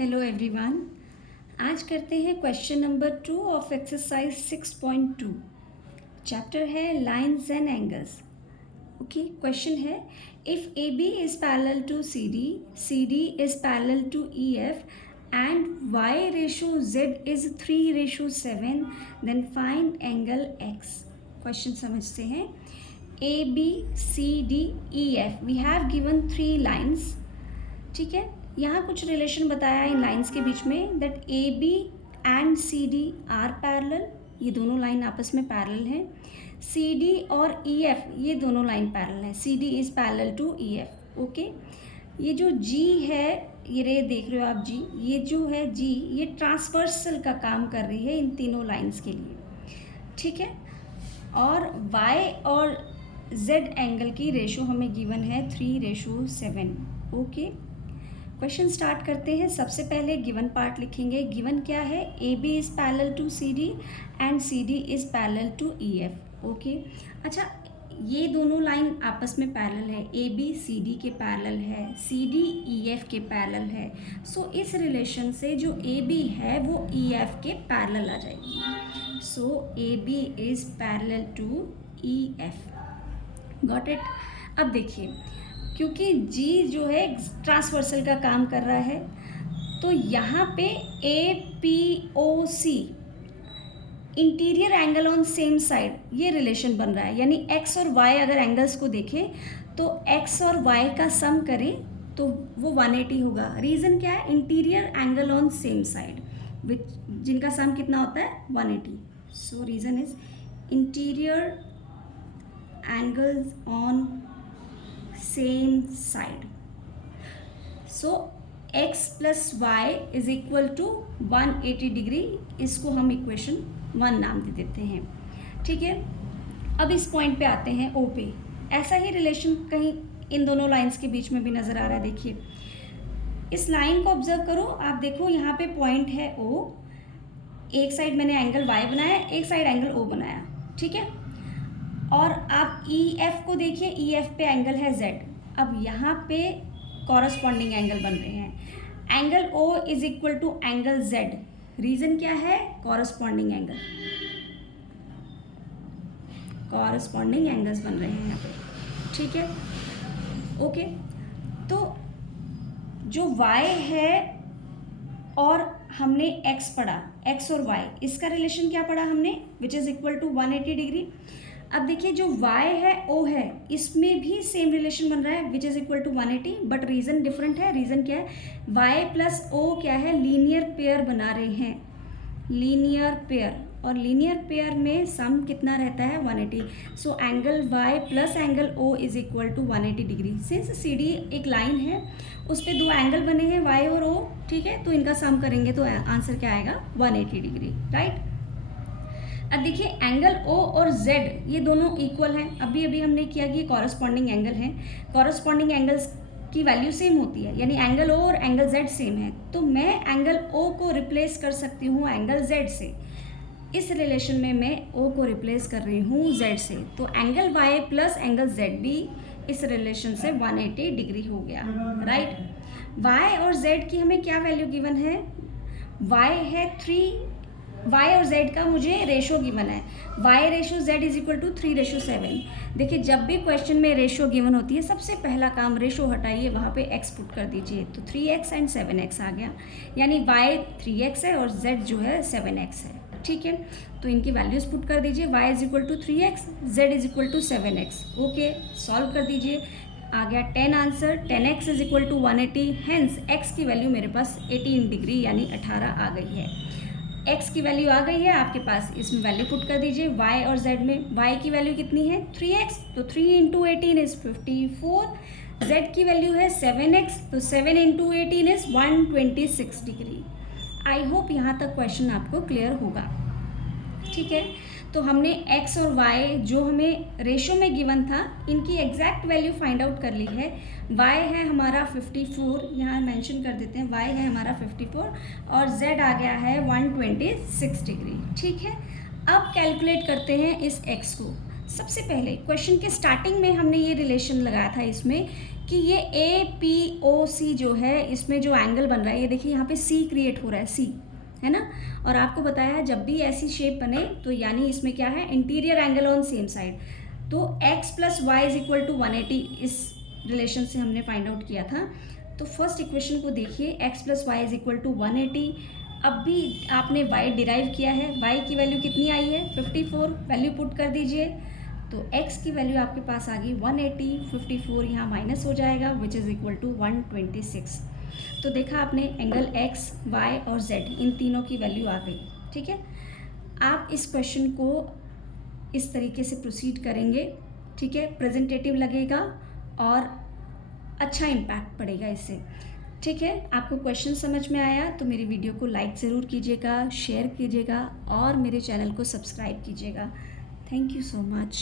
Hello everyone. आज करते हैं question number 2 of exercise 6.2। Chapter है lines and angles. Okay, question है if A B is parallel to C D is parallel to E F and Y ratio Z is 3:7, then find angle X. Question समझते हैं। A B C D E F, we have given 3 lines. ठीक है, यहाँ कुछ relation बताया इन lines के बीच में that A B and C D are parallel, ये दोनों लाइन आपस में पैरेलल हैं। सी डी और ई एफ, ये दोनों लाइन पैरेलल हैं। C D is parallel to E F. Okay, ये जो जी है, ये रे देख रहे हो आप जी, ये जो है जी, ये ट्रांसवर्सल का काम कर रही है इन तीनों लाइंस के लिए। ठीक है, और वाई और जेड एंगल की रेशो हमें गिवन है 3:7। ओके, क्वेश्चन स्टार्ट करते हैं। सबसे पहले गिवन पार्ट लिखेंगे। गिवन क्या है? A B is parallel to C D and C D is parallel to E F. Okay, अच्छा, ये दोनों लाइन आपस में पैरेलल है। ए बी सी डी के पैरेलल है, सी डी ई एफ के पैरेलल है। सो इस रिलेशन से जो ए बी है वो ई एफ के पैरेलल आ जाएगी। So A B is parallel to E F. Got it? अब देखिए, क्योंकि G जो है ट्रांसवर्सल का काम कर रहा है, तो यहाँ पे APOC interior angle on same side, ये रिलेशन बन रहा है। यानी X और Y अगर एंगल्स को देखें तो X और Y का सम करें तो वो 180 होगा। रीज़न क्या है? Interior angle on same side, which जिनका सम कितना होता है? 180। So reason is interior angles on same side. So x plus Y is equal to 180 degree. इसको हम इक्वेशन 1 नाम दे देते हैं। ठीक है, अब इस पॉइंट पे आते हैं O पे। ऐसा ही रिलेशन कहीं इन दोनों लाइंस के बीच में भी नज़र आ रहा है। देखिए, इस लाइन को ऑब्जर्व करो। आप देखो, यहाँ पे पॉइंट है O, एक साइड मैंने एंगल Y बनाया, एक साइड एंगल O बनाया। ठीक है, और आप ई एफ को देखिए, ई एफ पे एंगल है जेड। अब यहाँ पे कॉरस्पॉन्डिंग एंगल बन रहे हैं। Angle O is equal to angle Z. Reason क्या है? कॉरस्पॉन्डिंग एंगल, कॉरस्पॉन्डिंग एंगल्स बन रहे हैं यहाँ पे। ठीक है, ओके, तो जो y है और हमने x पढ़ा, x और y, इसका रिलेशन क्या पढ़ा हमने? विच इज इक्वल टू 180 डिग्री। अब देखिए, जो y है O है, इसमें भी सेम रिलेशन बन रहा है which is equal to 180, but reason different है। रीज़न क्या है? y प्लस O क्या है? लीनियर पेयर बना रहे हैं, लीनियर पेयर, और लीनियर पेयर में सम कितना रहता है? 180। So angle y plus angle O is equal to 180 degree. Since C D एक लाइन है, उस पर 2 एंगल बने हैं y और O। ठीक है, तो इनका सम करेंगे तो आंसर क्या आएगा? 180 डिग्री, राइट। अब देखिए, एंगल O और Z ये दोनों इक्वल हैं। अभी अभी हमने किया कि कॉरस्पॉन्डिंग एंगल हैं। कॉरस्पॉन्डिंग एंगल्स की वैल्यू सेम होती है, यानी एंगल O और एंगल Z सेम है। तो मैं एंगल O को रिप्लेस कर सकती हूँ एंगल Z से। इस रिलेशन में मैं O को रिप्लेस कर रही हूँ Z से। तो angle Y plus angle Z भी इस रिलेशन से 180 डिग्री हो गया, राइट। Y और Z की हमें क्या वैल्यू गिवन है? Y है 3, y और z का मुझे रेशो गिवन है। y ratio z is equal to 3:7। देखिए, जब भी क्वेश्चन में रेशो गिवन होती है, सबसे पहला काम रेशो हटाइए, वहाँ पे x पुट कर दीजिए। तो 3x एंड 7x आ गया, यानी y 3x है और z जो है 7x है। ठीक है, तो इनकी वैल्यूज पुट कर दीजिए। y is equal to 3x, z is equal to 7x। Okay, solve कर दीजिए। आ गया 10 answer. 10x is equal to 180, hence x की वैल्यू मेरे पास 18 डिग्री यानी 18 आ गई है। x की वैल्यू आ गई है आपके पास, इसमें वैल्यू पुट कर दीजिए। y और z में y की वैल्यू कितनी है? 3x, तो 3 इंटू 18 इज 54। z की वैल्यू है 7x, तो 7 into 18 is 126 degree. I hope यहाँ तक क्वेश्चन आपको क्लियर होगा। ठीक है, तो हमने x और y जो हमें रेशो में गिवन था, इनकी एग्जैक्ट वैल्यू फाइंड आउट कर ली है। y है हमारा 54, यहाँ मेंशन कर देते हैं, y है हमारा 54 और z आ गया है 126 डिग्री। ठीक है, अब कैलकुलेट करते हैं इस x को। सबसे पहले क्वेश्चन के स्टार्टिंग में हमने ये रिलेशन लगाया था इसमें कि ये ए पी ओ सी जो है इसमें जो एंगल बन रहा है, ये देखिए यहाँ पे सी क्रिएट हो रहा है, सी है ना। और आपको बताया है जब भी ऐसी शेप बने तो यानी इसमें क्या है, interior angle on same side. तो x plus Y is equal to 180 इस रिलेशन से हमने फाइंड आउट किया था। तो फर्स्ट इक्वेशन को देखिए, x plus Y is equal to 180। अब भी आपने y डिराइव किया है, y की वैल्यू कितनी आई है 54, वैल्यू पुट कर दीजिए। तो x की वैल्यू आपके पास आ गई 180, 54 यहाँ माइनस हो जाएगा विच इज़ इक्वल टू 126। तो देखा आपने एंगल x, y और z इन तीनों की वैल्यू आ गई। ठीक है, आप इस क्वेश्चन को इस तरीके से प्रोसीड करेंगे, ठीक है, प्रेजेंटेटिव लगेगा और अच्छा इम्पैक्ट पड़ेगा इससे। ठीक है, आपको क्वेश्चन समझ में आया तो मेरी वीडियो को लाइक ज़रूर कीजिएगा, शेयर कीजिएगा और मेरे चैनल को सब्सक्राइब कीजिएगा। Thank you so much.